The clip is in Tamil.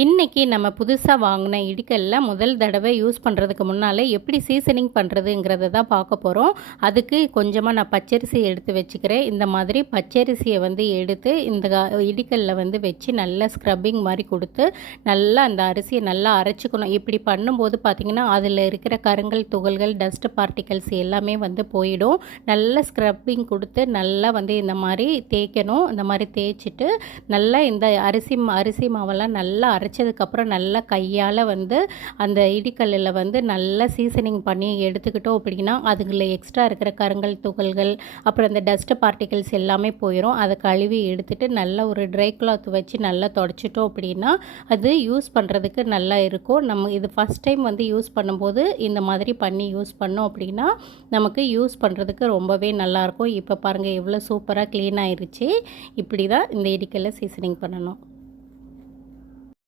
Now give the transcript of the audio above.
இன்னைக்கு நம்ம புதுசாக வாங்கின இடிக்கல்ல முதல் தடவை யூஸ் பண்ணுறதுக்கு முன்னால் எப்படி சீசனிங் பண்ணுறதுங்கிறத தான் பார்க்க போகிறோம் அதுக்கு கொஞ்சமாக நான் பச்சரிசி எடுத்து வச்சுக்கிறேன். இந்த மாதிரி பச்சரிசியை வந்து எடுத்து இந்த இடிக்கல்ல வந்து வச்சு நல்லா ஸ்க்ரப்பிங் மாதிரி கொடுத்து நல்லா அந்த அரிசியை நல்லா அரைச்சிக்கணும். இப்படி பண்ணும்போது பார்த்திங்கன்னா அதில் இருக்கிற கருங்கல் துகள்கள் டஸ்ட் பார்ட்டிகல்ஸ் எல்லாமே வந்து போயிடும். நல்லா ஸ்க்ரப்பிங் கொடுத்து நல்லா வந்து இந்த மாதிரி தேய்க்கணும். இந்த மாதிரி தேய்ச்சிட்டு நல்லா இந்த அரிசி அரிசி மாவெல்லாம் நல்லா அரைச்சதுக்கப்புறம் நல்லா கையால் வந்து அந்த இடிக்கல்லில் வந்து நல்லா சீசனிங் பண்ணி எடுத்துக்கிட்டோம் அப்படின்னா அதுகளில் எக்ஸ்ட்ரா இருக்கிற கருங்கல் துகள்கள் அப்புறம் அந்த டஸ்ட் பார்ட்டிகல்ஸ் எல்லாமே போயிடும் அதை கழுவி எடுத்துகிட்டு நல்லா ஒரு ட்ரை கிளாத் வச்சு நல்லா தொடச்சிட்டோம் அப்படின்னா அது யூஸ் பண்ணுறதுக்கு நல்லா இருக்கும். நம்ம இது ஃபஸ்ட் டைம் வந்து யூஸ் பண்ணும்போது இந்த மாதிரி பண்ணி யூஸ் பண்ணோம் அப்படின்னா நமக்கு யூஸ் பண்ணுறதுக்கு ரொம்பவே நல்லாயிருக்கும் இப்போ பாருங்கள் எவ்வளோ சூப்பராக க்ளீன் ஆயிருச்சு. இப்படி தான் இந்த இடிக்கல்ல சீசனிங் பண்ணணும்.